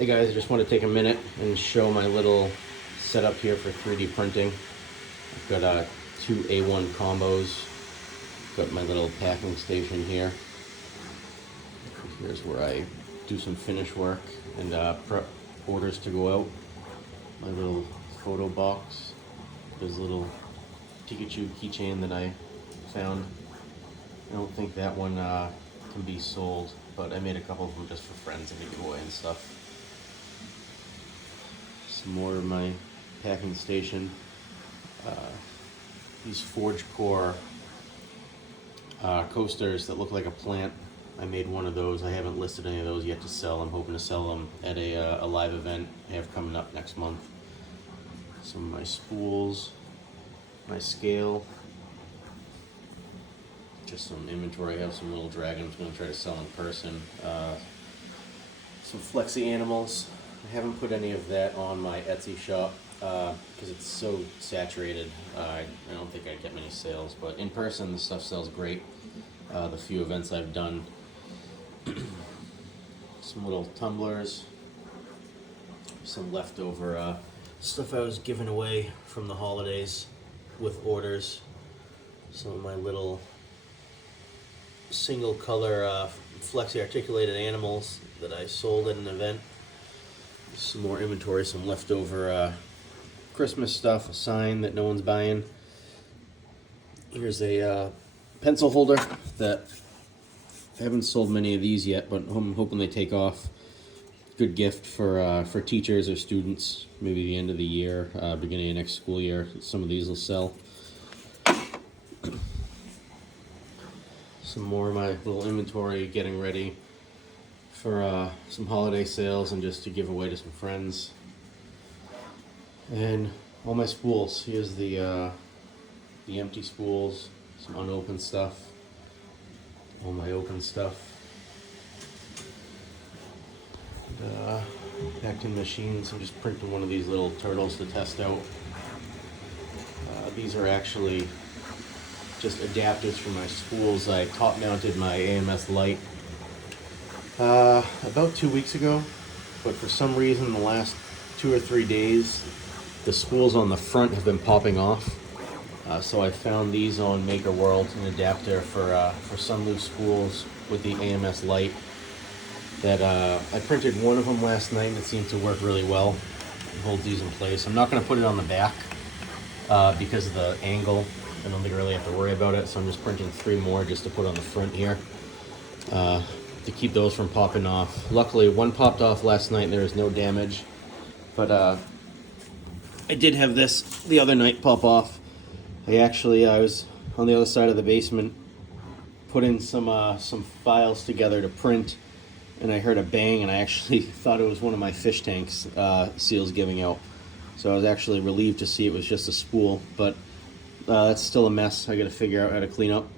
Hey guys, I just want to take a minute and show my little setup here for 3D printing. I've got two A1 combos. Got my little packing station here. Here's where I do some finish work and prep orders to go out. My little photo box. There's a little Pikachu keychain that I found. I don't think that one can be sold, but I made a couple of them just for friends and to give away and stuff. Some more of my packing station. These Forge Core coasters that look like a plant. I made one of those. I haven't listed any of those yet to sell. I'm hoping to sell them at a live event I have coming up next month. Some of my spools, my scale, just some inventory. I have some little dragons I'm going to try to sell in person. Some Flexi Animals. I haven't put any of that on my Etsy shop because it's so saturated. I don't think I'd get many sales, but in person the stuff sells great. The few events I've done. Some little tumblers, some leftover stuff I was giving away from the holidays with orders. Some of my little single color flexi articulated animals that I sold at an event. Some more inventory, some leftover Christmas stuff, a sign that no one's buying. Here's a pencil holder that I haven't sold many of these yet, but I'm hoping they take off. Good gift for teachers or students, maybe the end of the year, beginning of next school year. Some of these will sell. Some more of my little inventory getting ready for some holiday sales and just to give away to some friends. And all my spools. Here's the empty spools, some unopened stuff, all my open stuff. Packed in machines. I'm just printing one of these little turtles to test out. These are actually just adapters for my spools. I top mounted my AMS light about 2 weeks ago, but for some reason the last 2 or 3 days the spools on the front have been popping off. So I found these on Maker World, an adapter for sun loose spools with the AMS light. That I printed one of them last night and it seemed to work really well. It holds these in place. I'm not going to put it on the back because of the angle. I don't think I really have to worry about it, so I'm just printing 3 more just to put on the front here to keep those from popping off. Luckily, one popped off last night and there was no damage, but I did have this the other night pop off. I was on the other side of the basement putting some files together to print, and I heard a bang, and I actually thought it was one of my fish tanks seals giving out. So I was actually relieved to see it was just a spool, but that's still a mess. I got to figure out how to clean up.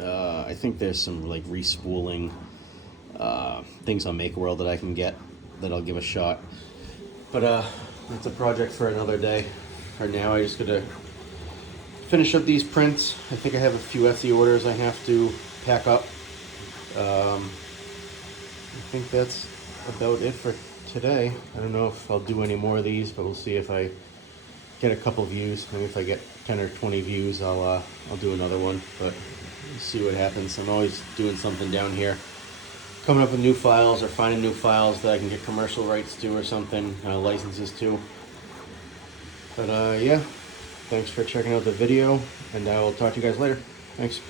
I think there's some like respooling things on MakerWorld that I can get that I'll give a shot. But that's a project for another day. For now, I just got to finish up these prints. I think I have a few Etsy orders I have to pack up. I think that's about it for today. I don't know if I'll do any more of these, but we'll see if I get a couple views. Maybe if I get 10 or 20 views, I'll do another one, but we'll see what happens. I'm always doing something down here, coming up with new files or finding new files that I can get commercial rights to or something, licenses to. But yeah, thanks for checking out the video, and I will talk to you guys later. Thanks.